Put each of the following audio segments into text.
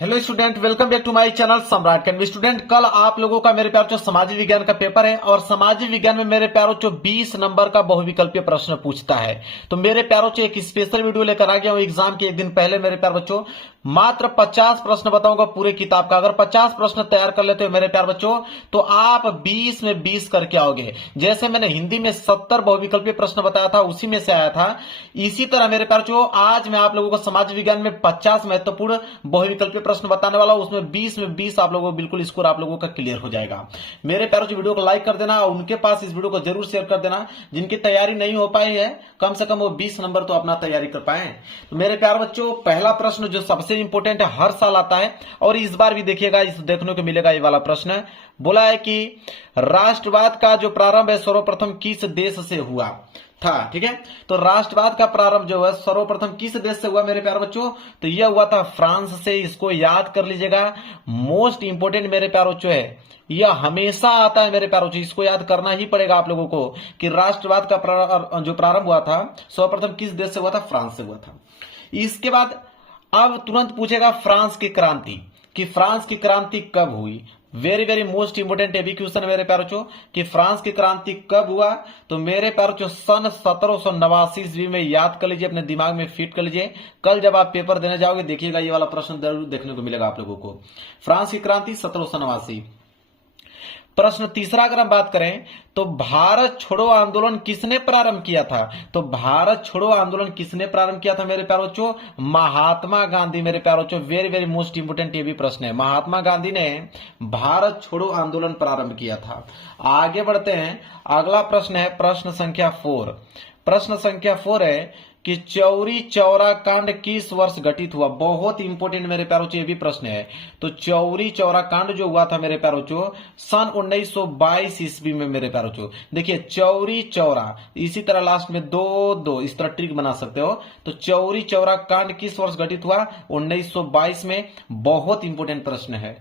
Hello student, welcome back to my channel Samrat कैनवी। Student, कल आप लोगों का मेरे प्यारो सामाजिक विज्ञान का पेपर है और सामाजिक विज्ञान में मेरे प्यारो 20 नंबर का बहुविकल्पीय प्रश्न पूछता है। तो मेरे प्यारो एक स्पेशल वीडियो लेकर आ गया हूं एग्जाम के एक दिन पहले। मेरे प्यार बच्चों मात्र 50 प्रश्न बताऊंगा पूरे किताब का। अगर 50 प्रश्न तैयार कर लेते हो मेरे प्यार बच्चों तो आप 20 में 20 करके आओगे। जैसे मैंने हिंदी में 70 बहुविकल्पीय प्रश्न बताया था उसी में से आया था, इसी तरह मेरे प्यार बच्चों आज मैं आप लोगों को समाज विज्ञान में 50 महत्वपूर्ण बहुविकल्पीय प्रश्न बताने वाला हूं। उसमें 20 में 20 आप लोगों को बिल्कुल स्कोर आप लोगों का क्लियर हो जाएगा। मेरे प्यारों वीडियो को लाइक कर देना और उनके पास इस वीडियो को जरूर शेयर कर देना जिनकी तैयारी नहीं हो पाई है, कम से कम वो 20 नंबर तो अपना तैयारी कर पाए। तो मेरे प्यार बच्चों पहला प्रश्न जो सबसे इंपॉर्टेंट है, हर साल आता है और इस बार भी देखिएगा, इस देखने को मिलेगा ये वाला प्रश्न। बोला है कि राष्ट्रवाद का जो प्रारंभ है सर्वप्रथम किस देश से हुआ था। ठीक है, तो राष्ट्रवाद का प्रारंभ जो है सर्वप्रथम किस देश से हुआ मेरे प्यारे बच्चों, तो यह हुआ था फ्रांस से। इसको याद कर लीजिएगा, मोस्ट इंपोर्टेंट मेरे प्यारे बच्चों है, यह हमेशा आता है मेरे प्यारे बच्चों, इसको याद करना ही पड़ेगा आप लोगों को कि राष्ट्रवाद का जो प्रारंभ हुआ था सर्वप्रथम किस देश से हुआ था, फ्रांस से हुआ था। इसके बाद अब तुरंत पूछेगा फ्रांस की क्रांति, कि फ्रांस की क्रांति कब हुई। वेरी वेरी मोस्ट इंपोर्टेंट एबी क्वेश्चन मेरे प्यारे बच्चों कि फ्रांस की क्रांति कब हुआ, तो मेरे प्यारे बच्चों सन 1789 ईस्वी में। याद कर लीजिए, अपने दिमाग में फिट कर लीजिए, कल जब आप पेपर देने जाओगे देखिएगा ये वाला प्रश्न जरूर देखने को मिलेगा आप लोगों को। फ्रांस की क्रांति 1789। प्रश्न तीसरा अगर हम बात करें तो भारत छोड़ो आंदोलन किसने प्रारंभ किया था, तो भारत छोड़ो आंदोलन किसने प्रारंभ किया था मेरे प्यारे बच्चों, महात्मा गांधी। मेरे प्यारे बच्चों वेरी वेरी मोस्ट इंपोर्टेंट ये भी प्रश्न है, महात्मा गांधी ने भारत छोड़ो आंदोलन प्रारंभ किया था। आगे बढ़ते हैं, अगला प्रश्न है प्रश्न संख्या 4। प्रश्न संख्या 4 है कि चौरी चौरा कांड किस वर्ष घटित हुआ। बहुत इंपोर्टेंट मेरे प्यारों ये भी प्रश्न है। तो चौरी चौरा कांड जो हुआ था मेरे प्यारों सन 1922 ईस्वी में मेरे प्यारों। देखिए चौरी चौरा, इसी तरह लास्ट में 2 इस तरह ट्रिक बना सकते हो। तो चौरी चौरा कांड किस वर्ष घटित हुआ, 1922 में। बहुत इंपोर्टेंट प्रश्न है।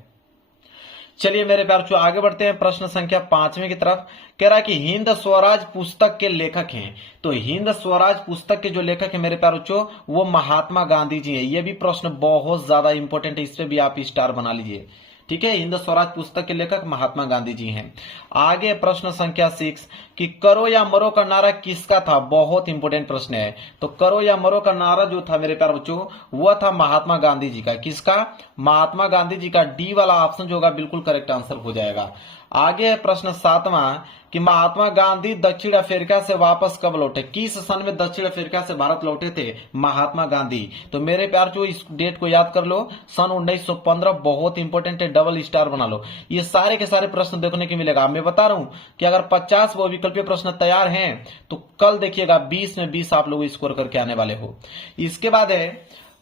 चलिए मेरे प्यार बच्चों आगे बढ़ते हैं प्रश्न संख्या 5वें की तरफ। कह रहा है कि हिंद स्वराज पुस्तक के लेखक हैं, तो हिंद स्वराज पुस्तक के जो लेखक हैं मेरे प्यार बच्चों वो महात्मा गांधी जी हैं। ये भी प्रश्न बहुत ज्यादा इंपॉर्टेंट है, इस पे भी आप स्टार बना लीजिए। ठीक है, हिंद स्वराज पुस्तक के लेखक महात्मा गांधी जी हैं। आगे प्रश्न संख्या 6 कि करो या मरो का नारा किसका था। बहुत इंपोर्टेंट प्रश्न है। तो करो या मरो का नारा जो था मेरे प्यारे बच्चों वह था महात्मा गांधी जी का। किसका, महात्मा गांधी जी का। डी वाला ऑप्शन जो होगा बिल्कुल करेक्ट आंसर हो जाएगा। आगे है प्रश्न 7वां कि महात्मा गांधी दक्षिण अफ्रीका से वापस कब लौटे। किस सन में दक्षिण अफ्रीका से भारत लौटे थे महात्मा गांधी, तो मेरे प्यार जो इस डेट को याद कर लो, सन 1915। बहुत इंपॉर्टेंट है, डबल स्टार बना लो। ये सारे के सारे प्रश्न देखने को मिलेगा। मैं बता रहा हूं कि अगर 50 वो विकल्पीय प्रश्न तैयार हैं तो कल देखिएगा 20 में 20 आप लोग स्कोर करके आने वाले हो। इसके बाद है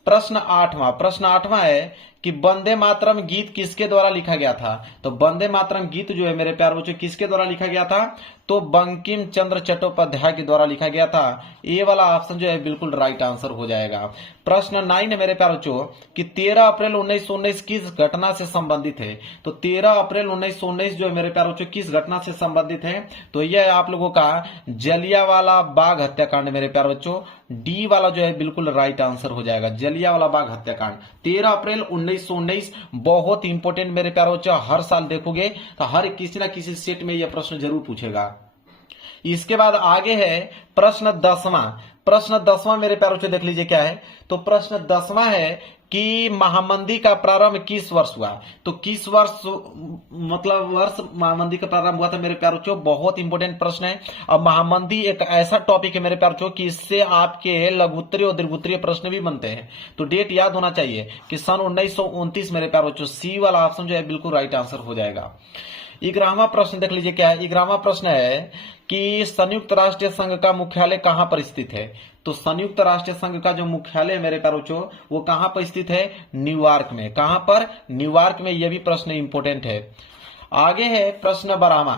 प्रश्न 8वां। प्रश्न 8वां है कि वंदे मातरम गीत किसके द्वारा लिखा गया था। तो वंदे मातरम गीत जो है मेरे प्यारे बच्चों किसके द्वारा लिखा गया था, तो बंकिम चंद्र चट्टोपाध्याय के द्वारा लिखा गया था। ये वाला ऑप्शन जो है बिल्कुल राइट आंसर हो जाएगा। प्रश्न 9 है मेरे प्यारे बच्चों कि 13 अप्रैल 1919 किस घटना से संबंधित है। तो 13 अप्रैल 1919 जो है मेरे प्यारे बच्चों किस घटना से संबंधित है, तो यह आप लोगों का जलियांवाला बाग हत्याकांड मेरे प्यारे बच्चों। डी वाला जो है बिल्कुल राइट आंसर हो जाएगा, जलियांवाला बाग हत्याकांड 13 अप्रैल 1919। बहुत इंपोर्टेंट मेरे प्यारे बच्चों, हर साल देखोगे तो हर किसी ना किसी सेट में यह प्रश्न जरूर पूछेगा। इसके बाद आगे है प्रश्न 10वां। प्रश्न 10वां मेरे प्यारे बच्चों देख लीजिए क्या है। तो प्रश्न 10वां है कि महामंदी का प्रारंभ किस वर्ष हुआ। तो किस वर्ष मतलब वर्ष महामंदी का प्रारंभ हुआ था मेरे प्यारे बच्चों। बहुत इंपोर्टेंट प्रश्न है। अब महामंदी एक ऐसा टॉपिक है मेरे प्यारे बच्चों कि इससे आपके लघुत्तरीय और दीर्घोत्तरीय प्रश्न भी बनते हैं। तो डेट याद होना चाहिए कि सन 1929 मेरे प्यारे बच्चों। सी वाला ऑप्शन जो है बिल्कुल राइट आंसर हो जाएगा। 11वां प्रश्न देख लीजिए क्या है। 11वां प्रश्न है कि संयुक्त राष्ट्र संघ का मुख्यालय कहां पर स्थित है। तो संयुक्त राष्ट्र संघ का जो मुख्यालय है मेरे प्यारे बच्चों वो कहां पर स्थित है, न्यूयॉर्क में। कहां पर, न्यूयॉर्क में। यह भी प्रश्न इंपोर्टेंट है। आगे है प्रश्न 12वां।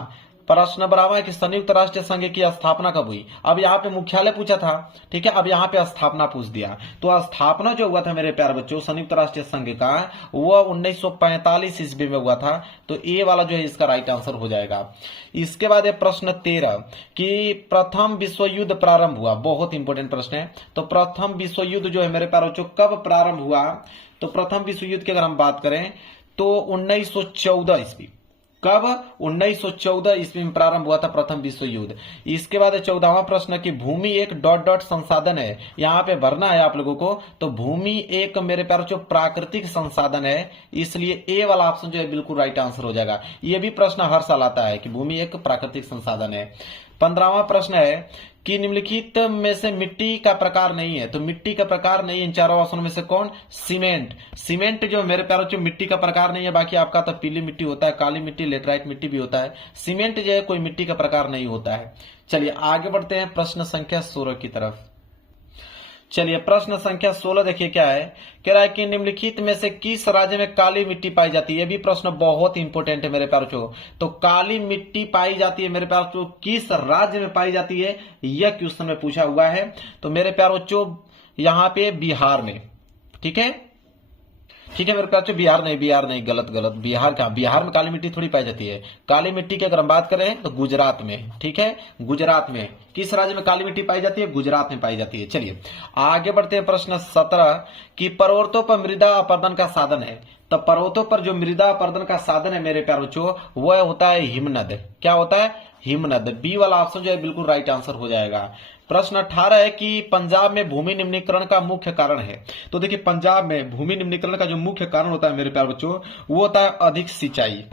प्रश्न बराबर है कि संयुक्त राष्ट्र संघ की स्थापना कब हुई। अब यहाँ पे मुख्यालय पूछा था, ठीक है, अब यहाँ पे स्थापना पूछ दिया। तो स्थापना जो हुआ था मेरे प्यारे बच्चों संयुक्त राष्ट्र संघ का, वह 1945 ईस्वी में हुआ था। तो ए वाला जो है इसका राइट आंसर हो जाएगा। इसके बाद है प्रश्न 13 कि प्रथम विश्व युद्ध प्रारंभ हुआ। बहुत इंपॉर्टेंट प्रश्न है। तो प्रथम विश्व युद्ध जो है मेरे प्यारे बच्चों कब प्रारंभ हुआ। तो प्रथम विश्व युद्ध की अगर हम बात करें तो 1914 ईस्वी। कब? 1914 ईस्वी में प्रारंभ हुआ था प्रथम विश्व युद्ध। इसके बाद 14वां प्रश्न कि भूमि एक डॉट डॉट संसाधन है। यहाँ पे भरना है आप लोगों को। तो भूमि एक मेरे प्यारे जो प्राकृतिक संसाधन है, इसलिए ए वाला ऑप्शन जो है बिल्कुल राइट आंसर हो जाएगा। ये भी प्रश्न हर साल आता है कि भूमि एक प्राकृतिक संसाधन है। 15वां प्रश्न है कि निम्नलिखित में से मिट्टी का प्रकार नहीं है। तो मिट्टी का प्रकार नहीं है इन चारों ऑप्शनों में से कौन? सीमेंट। सीमेंट जो मेरे प्यारों जो मिट्टी का प्रकार नहीं है। बाकी आपका तो पीली मिट्टी होता है, काली मिट्टी, लेटराइट मिट्टी भी होता है। सीमेंट जो है कोई मिट्टी का प्रकार नहीं होता है। चलिए आगे बढ़ते हैं प्रश्न संख्या 16 की तरफ। चलिए प्रश्न संख्या 16 देखिए क्या है। कह रहा है कि निम्नलिखित में से किस राज्य में काली मिट्टी पाई जाती है। ये भी प्रश्न बहुत इंपॉर्टेंट है मेरे प्यारों। तो काली मिट्टी पाई जाती है मेरे प्यारों किस राज्य में पाई जाती है, यह क्वेश्चन में पूछा हुआ है। तो मेरे प्यारों यहाँ पे बिहार में, ठीक है, ठीक है मेरे प्यारों, बिहार नहीं, गलत, बिहार कहाँ? बिहार में काली मिट्टी थोड़ी पाई जाती है। काली मिट्टी की अगर हम बात करें तो गुजरात में, ठीक है, गुजरात में। किस राज्य में काली मिट्टी पाई जाती है? गुजरात में पाई जाती है। चलिए आगे बढ़ते हैं प्रश्न 17 कि पर्वतों पर मृदा अपर्दन का साधन है। तो पर्वतों पर जो मृदा अपर्दन का साधन है मेरे प्यारों वह होता है हिमनद। क्या होता है? हिमनद। बी वाला ऑप्शन जो है बिल्कुल राइट आंसर हो जाएगा। प्रश्न 18 है कि पंजाब में भूमि निम्नीकरण का मुख्य कारण है। तो देखिए पंजाब में भूमि निम्नीकरण का जो मुख्य कारण होता है मेरे प्यारे बच्चों, वो होता है अधिक सिंचाई।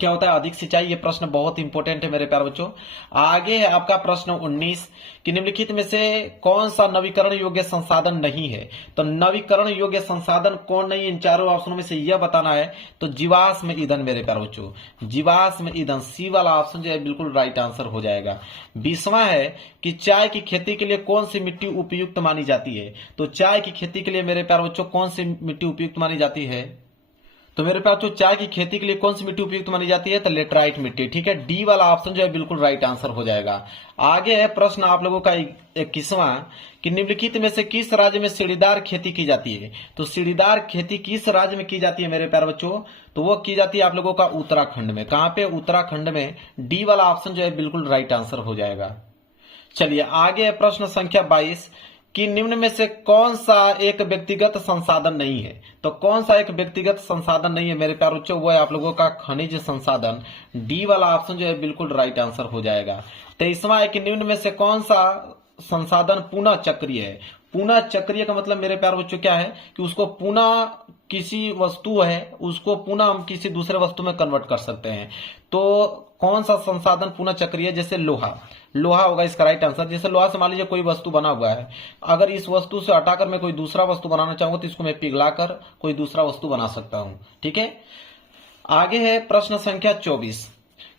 क्या होता है? अधिक सिंचाई। ये प्रश्न बहुत इंपॉर्टेंट है मेरे प्यारे बच्चों। आगे है आपका प्रश्न 19 कि निम्नलिखित में से कौन सा नवीकरण योग्य संसाधन नहीं है। तो नवीकरण योग्य संसाधन कौन नहीं है इन चारों ऑप्शनों में से यह बताना है। तो जीवाश्म ईंधन मेरे प्यारे बच्चों, जीवाश्म ईंधन। सी वाला ऑप्शन जो है बिल्कुल राइट आंसर हो जाएगा। 20वां है कि चाय की खेती के लिए कौन सी मिट्टी उपयुक्त मानी जाती है। तो चाय की खेती के लिए मेरे प्यारे बच्चों कौन सी मिट्टी उपयुक्त मानी जाती है। तो मेरे पास जो चाय की खेती के लिए कौन सी मिट्टी उपयुक्त मानी जाती है। तो लेटराइट मिट्टी, ठीक है। डी वाला ऑप्शन जो है बिल्कुल राइट आंसर हो जाएगा। आगे है प्रश्न आप लोगों का 21वां कि निम्नलिखित में से किस राज्य में सीढ़ीदार खेती की जाती है। तो सीढ़ीदार खेती किस राज्य में की जाती है मेरे प्यारे बच्चों। तो वो की जाती है आप लोगों का उत्तराखंड में। कहां पे? उत्तराखंड में। डी वाला ऑप्शन जो है बिल्कुल राइट आंसर हो जाएगा। चलिए आगे है प्रश्न संख्या 22 कि निम्न में से कौन सा एक व्यक्तिगत संसाधन नहीं है। तो कौन सा एक व्यक्तिगत संसाधन नहीं है मेरे प्यारे बच्चों, वो है आप लोगों का खनिज संसाधन। डी वाला ऑप्शन जो है बिल्कुल राइट आंसर हो जाएगा। 23वां है कि निम्न में से कौन सा संसाधन पुनः चक्रीय है। पुनः चक्रीय का मतलब मेरे प्यारे बच्चों क्या है कि उसको पुनः किसी वस्तु है उसको पुनः हम किसी दूसरे वस्तु में कन्वर्ट कर सकते हैं। तो कौन सा संसाधन पुनः चक्रीय? जैसे लोहा, लोहा होगा इसका राइट आंसर। जैसे लोहा से मान लीजिए कोई वस्तु बना हुआ है, अगर इस वस्तु से हटाकर मैं कोई दूसरा वस्तु बनाना चाहूंगा तो इसको मैं पिघलाकर कोई दूसरा वस्तु बना सकता हूं, ठीक है। आगे है प्रश्न संख्या 24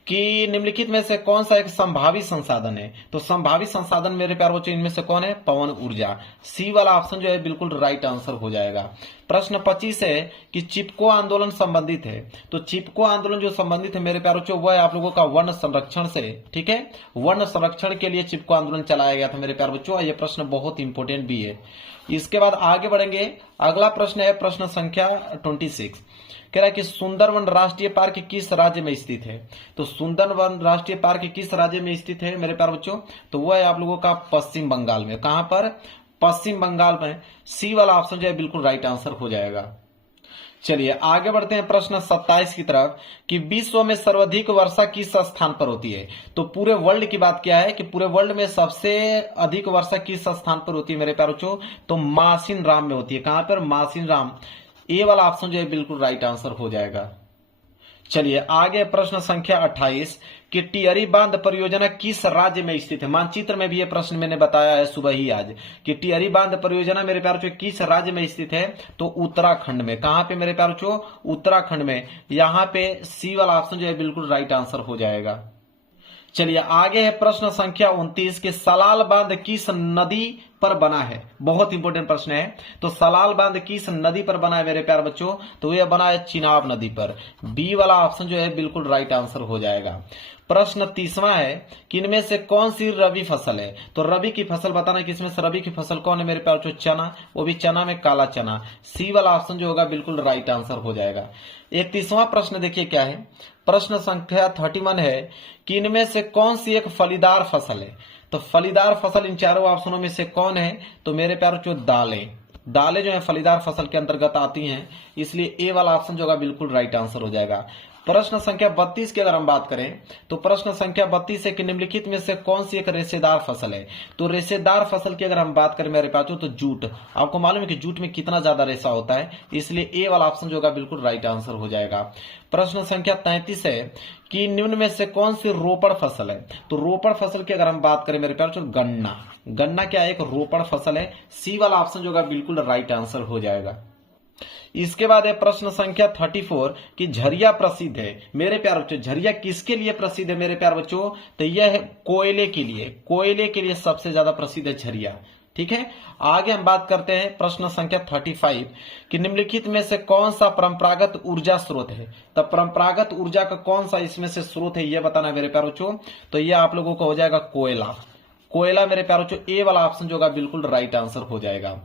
कि निम्नलिखित में से कौन सा एक संभावित संसाधन है। तो संभावित संसाधन मेरे प्यारे बच्चों इनमें से कौन है? पवन ऊर्जा। सी वाला ऑप्शन जो है बिल्कुल राइट आंसर हो जाएगा। प्रश्न 25 है कि चिपको आंदोलन संबंधित है। तो चिपको आंदोलन जो संबंधित है मेरे प्यारे बच्चों वो है आप लोगों का वन संरक्षण से, ठीक है। वन संरक्षण के लिए चिपको आंदोलन चलाया गया था मेरे प्यारे बच्चों। यह प्रश्न बहुत इंपॉर्टेंट भी है। इसके बाद आगे बढ़ेंगे। अगला प्रश्न है प्रश्न संख्या 26। कह रहा है कि सुंदरवन राष्ट्रीय पार्क किस राज्य में स्थित है। तो सुंदरवन राष्ट्रीय पार्क किस राज्य में स्थित है मेरे प्यारे बच्चों। तो वो है आप लोगों का पश्चिम बंगाल में। कहां पर? पश्चिम बंगाल में। सी वाला ऑप्शन जो है बिल्कुल राइट आंसर हो जाएगा। चलिए आगे बढ़ते हैं प्रश्न 27 की तरफ कि विश्व में सर्वाधिक वर्षा किस स्थान पर होती है। तो पूरे वर्ल्ड की बात क्या है कि पूरे वर्ल्ड में सबसे अधिक वर्षा किस स्थान पर होती है मेरे प्यारे बच्चों। तो मासिन राम में होती है। कहां पर? मासिन राम। ए वाला ऑप्शन जो है बिल्कुल राइट आंसर हो जाएगा। चलिए आगे प्रश्न संख्या 28 कि टिहरी बांध परियोजना किस राज्य में स्थित है। मानचित्र में भी ये प्रश्न मैंने बताया है सुबह ही आज कि टिहरी बांध परियोजना मेरे प्यारे किस राज्य में स्थित है। तो उत्तराखंड में। कहां पे मेरे प्यारे? उत्तराखंड में। यहां पे सी वाला ऑप्शन जो है बिल्कुल राइट आंसर हो जाएगा। चलिए आगे है प्रश्न संख्या 29 के सलाल बांध किस नदी पर बना है? बहुत इंपॉर्टेंट प्रश्न है। तो सलाल बांध किस नदी पर बना है मेरे प्यारे बच्चों? तो यह बना है चिनाब नदी पर। बी वाला ऑप्शन जो है बिल्कुल राइट आंसर हो जाएगा। प्रश्न 30वां है कि इनमें से कौन सी रबी फसल है? तो रबी की फसल बताना कि इसमें से रबी की फसल कौन है मेरे प्यारे बच्चों? चना, वो भी चना में काला चना। सी वाला ऑप्शन जो होगा बिल्कुल राइट आंसर हो जाएगा। 31वां प्रश्न देखिए क्या है। प्रश्न संख्या 31 है कि इनमें से कौन सी एक फलीदार फसल है? तो फलीदार फसल इन चारों ऑप्शनों में से कौन है? तो मेरे प्यारे बच्चों दालें जो है फलीदार फसल के अंतर्गत आती हैं, इसलिए ए वाला ऑप्शन जो होगा बिल्कुल राइट आंसर हो जाएगा। प्रश्न संख्या 32 की अगर हम बात करें तो प्रश्न संख्या 32 है कि निम्नलिखित में से कौन सी एक रेशेदार फसल है? तो रेशेदार फसल की अगर हम बात करें मेरे पास तो जूट। आपको मालूम है कि जूट में कितना ज्यादा रेशा होता है, इसलिए ए वाला ऑप्शन जो होगा बिल्कुल राइट आंसर हो जाएगा। प्रश्न संख्या 33 है कि निम्न में से कौन सी रोपड़ फसल है? तो रोपड़ फसल की अगर हम बात करें मेरे प्यार तो गन्ना क्या है? एक रोपड़ फसल है। सी वाला ऑप्शन जो होगा बिल्कुल राइट आंसर हो जाएगा। इसके बाद है प्रश्न संख्या 34 कि झरिया प्रसिद्ध है। मेरे प्यार बच्चों झरिया किसके लिए प्रसिद्ध है मेरे प्यार बच्चों? तो यह है कोयले के लिए सबसे ज्यादा प्रसिद्ध है झरिया। ठीक है, आगे हम बात करते हैं प्रश्न संख्या 35 कि निम्नलिखित में से कौन सा परंपरागत ऊर्जा स्रोत है? तो परंपरागत ऊर्जा का कौन सा इसमें से स्रोत है यह बताना मेरे प्यार बच्चों। तो यह आप लोगों का हो जाएगा कोयला मेरे प्यार बच्चों। ए वाला ऑप्शन जो होगा बिल्कुल राइट आंसर हो जाएगा।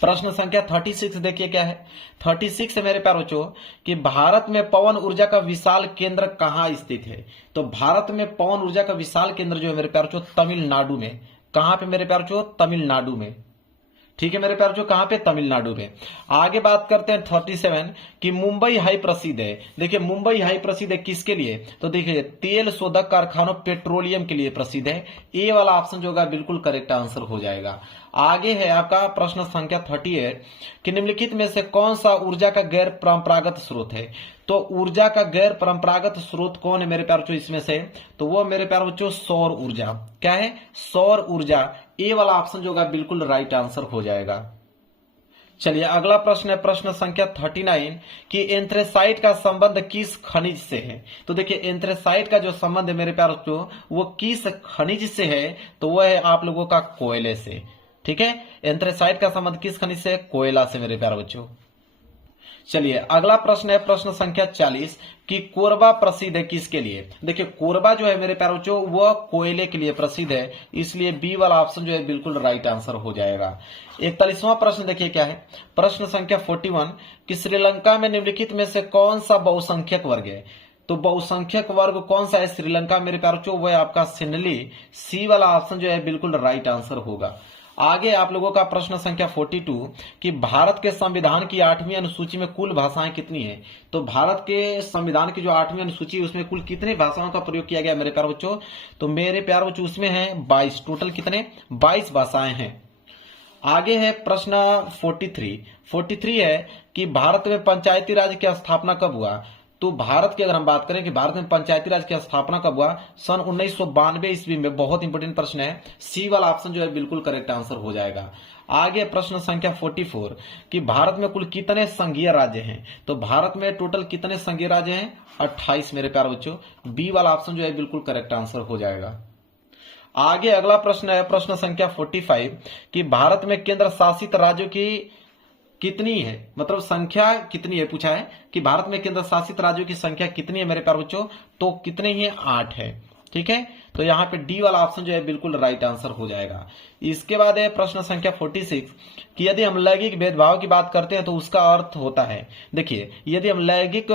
प्रश्न संख्या 36 देखिए क्या है। 36 है मेरे प्यारे बच्चों कि भारत में पवन ऊर्जा का विशाल केंद्र कहां स्थित है? तो भारत में पवन ऊर्जा का विशाल केंद्र जो है मेरे प्यारे बच्चों तमिलनाडु में। कहां पे मेरे प्यारे बच्चों? तमिलनाडु में। ठीक है मेरे प्यारे बच्चों, कहां पे? तमिलनाडु में। आगे बात करते हैं 37 कि मुंबई हाई प्रसिद्ध है। देखिए मुंबई हाई प्रसिद्ध है किसके लिए? तो देखिए तेल शोधक कारखानों पेट्रोलियम के लिए प्रसिद्ध है। ए वाला ऑप्शन जो होगा बिल्कुल करेक्ट आंसर हो जाएगा। आगे है आपका प्रश्न संख्या 38 कि निम्नलिखित में से कौन सा ऊर्जा का गैर परंपरागत स्रोत है? तो ऊर्जा का गैर परंपरागत स्रोत कौन है मेरे प्यारे बच्चों इसमें से? तो वो मेरे प्यारे बच्चों सौर ऊर्जा। क्या है? सौर ऊर्जा। ए वाला ऑप्शन जो होगा बिल्कुल राइट आंसर हो जाएगा। चलिए अगला प्रश्न है प्रश्न संख्या 39 कि एंथ्रेसाइट का संबंध किस खनिज से है? तो देखिए एंथ्रेसाइट का जो संबंध है मेरे प्यारे बच्चों वो किस खनिज से है? तो वह है आप लोगों का कोयले से। ठीक है, एंथ्रेसाइट का संबंध किस खनिज से? कोयला से मेरे प्यारे बच्चों। चलिए अगला प्रश्न है प्रश्न संख्या 40 कि कोरबा प्रसिद्ध है किसके लिए? देखिए कोरबा जो है मेरे प्यारे बच्चों वह कोयले के लिए प्रसिद्ध है, इसलिए बी वाला ऑप्शन जो है बिल्कुल राइट आंसर हो जाएगा। 41वां प्रश्न देखिए क्या है। प्रश्न संख्या 41 कि श्रीलंका में निम्नलिखित में से कौन सा बहुसंख्यक वर्ग है? तो बहुसंख्यक वर्ग कौन सा है श्रीलंका मेरे प्यारे बच्चों? वह आपका सिन्हली। सी वाला ऑप्शन जो है बिल्कुल राइट आंसर होगा। आगे आप लोगों का प्रश्न संख्या 42 कि भारत के संविधान की 8वीं अनुसूची में कुल भाषाएं कितनी है? तो भारत के संविधान की जो 8वीं अनुसूची है उसमें कुल कितनी भाषाओं का प्रयोग किया गया मेरे प्यारे बच्चों? तो मेरे प्यारे बच्चों उसमें है 22। टोटल कितने? 22 भाषाएं हैं। आगे है प्रश्न 43 है कि भारत में पंचायती राज की स्थापना कब हुआ? तो भारत की अगर हम बात करें कि भारत में पंचायती राज की स्थापना कब हुआ? सन 1992 ईस्वी में। बहुत इंपोर्टेंट प्रश्न है। सी वाला ऑप्शन जो है बिल्कुल करेक्ट आंसर हो जाएगा। आगे प्रश्न संख्या 44 कि भारत में कुल कितने संघीय राज्य हैं? तो भारत में टोटल कितने संघीय राज्य हैं? 28 मेरे प्यारे बच्चों। बी वाला ऑप्शन जो है बिल्कुल करेक्ट आंसर हो जाएगा। आगे अगला प्रश्न है प्रश्न संख्या 45 कि भारत में केंद्र शासित राज्यों की कितनी है, मतलब संख्या कितनी है पूछा है कि भारत में केंद्र शासित राज्यों की संख्या कितनी है मेरे प्यारे बच्चों? तो कितने ही? 8 है। ठीक है, तो यहाँ पे डी वाला ऑप्शन जो है बिल्कुल राइट आंसर हो जाएगा। इसके बाद है प्रश्न संख्या 46 कि यदि हम लैंगिक भेदभाव की बात करते हैं तो उसका अर्थ होता है। देखिए यदि हम लैंगिक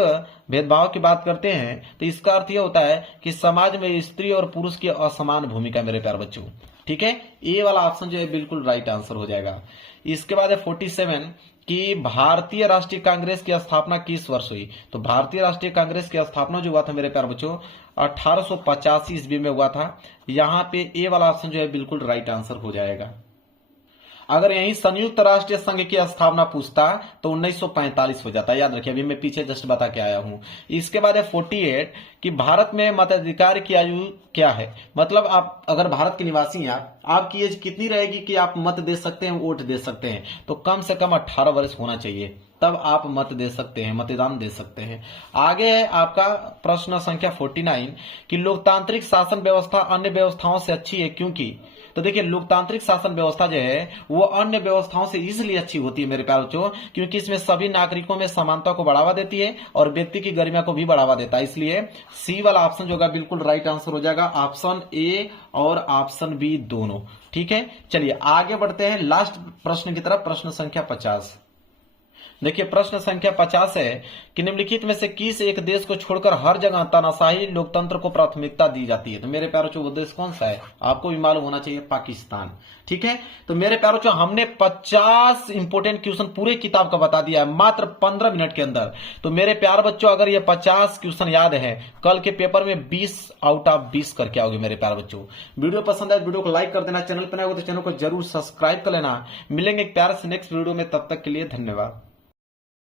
भेदभाव की बात करते हैं तो इसका अर्थ यह होता है कि समाज में स्त्री और पुरुष की असमान भूमिका मेरे प्यारे बच्चों। ठीक है, ए वाला ऑप्शन जो है बिल्कुल राइट आंसर हो जाएगा। इसके बाद है 47 कि भारतीय राष्ट्रीय कांग्रेस की स्थापना किस वर्ष हुई? तो भारतीय राष्ट्रीय कांग्रेस की स्थापना जो हुआ था मेरे प्यारे बच्चों 1885 ईस्वी में हुआ था। यहाँ पे ए वाला ऑप्शन जो है बिल्कुल राइट आंसर हो जाएगा। अगर यही संयुक्त राष्ट्रीय संघ की स्थापना पूछता तो 1945 हो जाता। याद रखिए, अभी मैं पीछे जस्ट बता के आया हूं। इसके बाद है 48 कि भारत में मताधिकार की आयु क्या है? मतलब आप अगर भारत के निवासी हैं, आपकी एज कितनी रहेगी कि आप मत दे सकते हैं, वोट दे सकते हैं? तो कम से कम 18 वर्ष होना चाहिए, तब आप मत दे सकते हैं, मतदान दे सकते हैं। आगे है आपका प्रश्न संख्या 49 कि लोकतांत्रिक शासन व्यवस्था अन्य व्यवस्थाओं से अच्छी है क्योंकि? तो देखिए लोकतांत्रिक शासन व्यवस्था जो है वो अन्य व्यवस्थाओं से इसलिए अच्छी होती है मेरे प्यारे बच्चों, क्योंकि इसमें सभी नागरिकों में समानता को बढ़ावा देती है और व्यक्ति की गरिमा को भी बढ़ावा देता है। इसलिए सी वाला ऑप्शन जो होगा बिल्कुल राइट आंसर हो जाएगा, ऑप्शन ए और ऑप्शन बी दोनों। ठीक है, चलिए आगे बढ़ते हैं लास्ट प्रश्न की तरफ, प्रश्न संख्या 50। देखिए प्रश्न संख्या 50 है कि निम्नलिखित में से किस एक देश को छोड़कर हर जगह तानाशाही लोकतंत्र को प्राथमिकता दी जाती है। तो मेरे प्यारों वो देश कौन सा है, आपको भी मालूम होना चाहिए, पाकिस्तान। ठीक है, तो मेरे प्यारों हमने 50 इंपोर्टेंट क्वेश्चन पूरे किताब का बता दिया है मात्र 15 मिनट के अंदर। तो मेरे प्यार बच्चों अगर ये 50 क्वेश्चन याद है, कल के पेपर में 20 आउट ऑफ 20 करके आओगे मेरे प्यार बच्चों। वीडियो पसंद आए वीडियो को लाइक कर देना, चैनल पर नए हो तो चैनल को जरूर सब्सक्राइब कर लेना। मिलेंगे एक प्यार से नेक्स्ट वीडियो में, तब तक के लिए धन्यवाद।